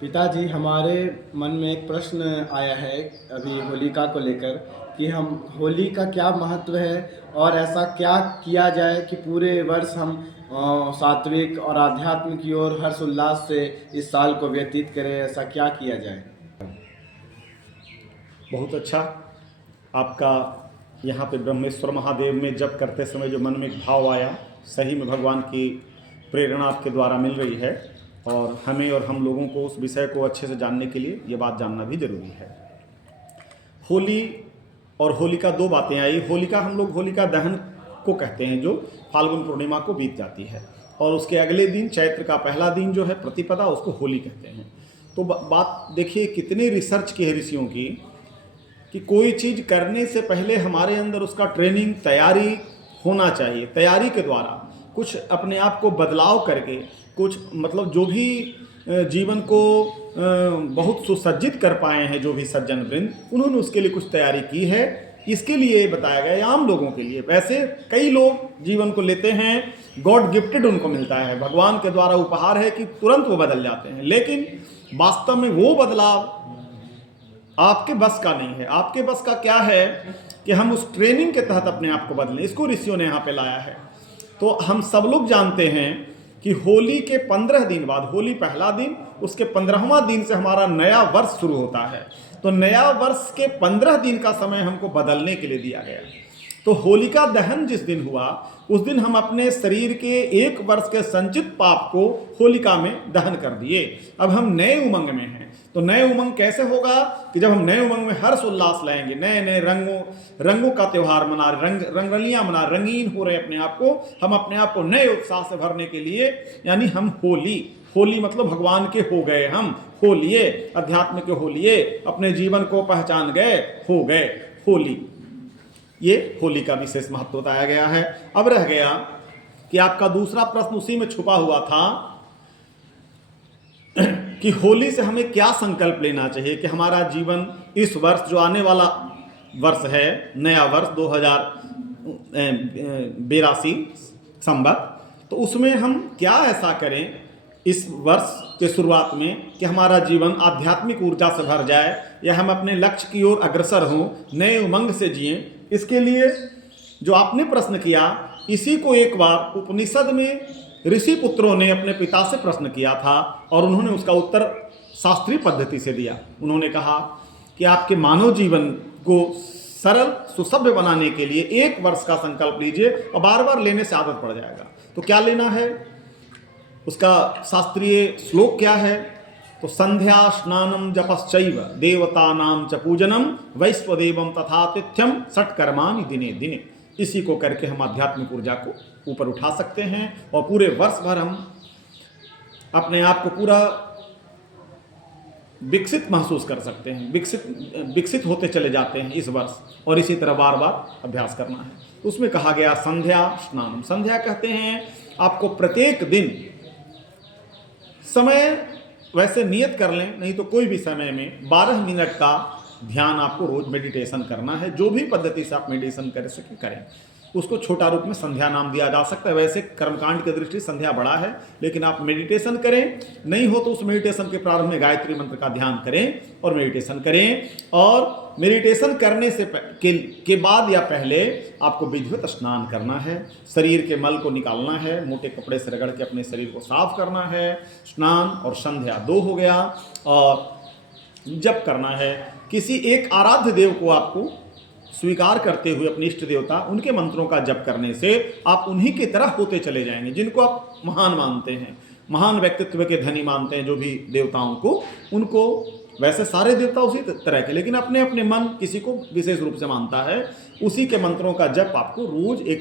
पिताजी, हमारे मन में एक प्रश्न आया है अभी होलिका को लेकर कि हम होली का क्या महत्व है और ऐसा क्या किया जाए कि पूरे वर्ष हम सात्विक और आध्यात्म की ओर हर्ष उल्लास से इस साल को व्यतीत करें। ऐसा क्या किया जाए? बहुत अच्छा। आपका यहाँ पे ब्रह्मेश्वर महादेव में जप करते समय जो मन में एक भाव आया, सही में भगवान की प्रेरणा आपके द्वारा मिल रही है और हमें और हम लोगों को उस विषय को अच्छे से जानने के लिए ये बात जानना भी जरूरी है। होली और होलिका दो बातें आई। होलिका हम लोग होलिका दहन को कहते हैं, जो फाल्गुन पूर्णिमा को बीत जाती है, और उसके अगले दिन चैत्र का पहला दिन जो है प्रतिपदा, उसको होली कहते हैं। तो बात देखिए कितनी रिसर्च की है ऋषियों की कि कोई चीज़ करने से पहले हमारे अंदर उसका ट्रेनिंग तैयारी होना चाहिए। तैयारी के द्वारा कुछ अपने आप को बदलाव करके कुछ मतलब जो भी जीवन को बहुत सुसज्जित कर पाए हैं जो भी सज्जन वृंद, उन्होंने उसके लिए कुछ तैयारी की है। इसके लिए बताया गया है आम लोगों के लिए। वैसे कई लोग जीवन को लेते हैं, गॉड गिफ्टेड उनको मिलता है, भगवान के द्वारा उपहार है कि तुरंत वो बदल जाते हैं, लेकिन वास्तव में वो बदलाव आपके बस का नहीं है। आपके बस का क्या है कि हम उस ट्रेनिंग के तहत अपने आप को बदलें। इसको ऋषियों ने यहाँ पे लाया है। तो हम सब लोग जानते हैं कि होली के 15 दिन बाद, होली पहला दिन, उसके 15वां दिन से हमारा नया वर्ष शुरू होता है। तो नया वर्ष के 15 दिन का समय हमको बदलने के लिए दिया गया। तो होलिका दहन जिस दिन हुआ, उस दिन हम अपने शरीर के 1 वर्ष के संचित पाप को होलिका में दहन कर दिए। अब हम नए उमंग में हैं। तो नए उमंग कैसे होगा कि जब हम नए उमंग में हर्ष उल्लास लाएंगे, नए नए रंगों का त्यौहार मना रहे, रंगरलियां मना, रंगीन हो रहे अपने आप को, हम अपने आप को नए उत्साह से भरने के लिए, यानी हम होली मतलब भगवान के हो गए, हम होलिए, अध्यात्म के होलिए, अपने जीवन को पहचान गए, हो गए होली। ये होली का विशेष महत्व बताया गया है। अब रह गया कि आपका दूसरा प्रश्न उसी में छुपा हुआ था कि होली से हमें क्या संकल्प लेना चाहिए कि हमारा जीवन इस वर्ष, जो आने वाला वर्ष है, नया वर्ष 2082 संवत, तो उसमें हम क्या ऐसा करें इस वर्ष के शुरुआत में कि हमारा जीवन आध्यात्मिक ऊर्जा से भर जाए, या हम अपने लक्ष्य की ओर अग्रसर हों, नए उमंग से जिएं। इसके लिए जो आपने प्रश्न किया, इसी को एक बार उपनिषद में ऋषि पुत्रों ने अपने पिता से प्रश्न किया था और उन्होंने उसका उत्तर शास्त्रीय पद्धति से दिया। उन्होंने कहा कि आपके मानव जीवन को सरल सुसभ्य बनाने के लिए 1 वर्ष का संकल्प लीजिए और बार बार लेने से आदत पड़ जाएगा। तो क्या लेना है, उसका शास्त्रीय श्लोक क्या है? तो संध्या स्नानम जपश्चैव देवतानां च पूजनम वैश्वदेवम तथातिथ्यम षट्कर्माणि दिने दिने। इसी को करके हम आध्यात्मिक ऊर्जा को ऊपर उठा सकते हैं और पूरे वर्ष भर हम अपने आप को पूरा विकसित महसूस कर सकते हैं, विकसित होते चले जाते हैं इस वर्ष। और इसी तरह बार बार अभ्यास करना है। उसमें कहा गया संध्या स्नानम। संध्या कहते हैं आपको प्रत्येक दिन समय वैसे नियत कर लें, नहीं तो कोई भी समय में 12 मिनट का ध्यान आपको रोज मेडिटेशन करना है। जो भी पद्धति से आप मेडिटेशन कर सके करें। उसको छोटा रूप में संध्या नाम दिया जा सकता है। वैसे कर्मकांड की दृष्टि संध्या बड़ा है, लेकिन आप मेडिटेशन करें, नहीं हो तो उस मेडिटेशन के प्रारंभ में गायत्री मंत्र का ध्यान करें और मेडिटेशन करें। और मेडिटेशन करने से के बाद या पहले आपको विधिवत स्नान करना है, शरीर के मल को निकालना है, मोटे कपड़े से रगड़ के अपने शरीर को साफ करना है। स्नान और संध्या 2 हो गया। और जप करना है। किसी एक आराध्य देव को आपको स्वीकार करते हुए, अपने इष्ट देवता, उनके मंत्रों का जप करने से आप उन्हीं की तरह होते चले जाएंगे जिनको आप महान मानते हैं, महान व्यक्तित्व के धनी मानते हैं। जो भी देवताओं को, उनको वैसे सारे देवता उसी तरह के, लेकिन अपने अपने मन किसी को विशेष रूप से मानता है। उसी के मंत्रों का जप आपको रोज एक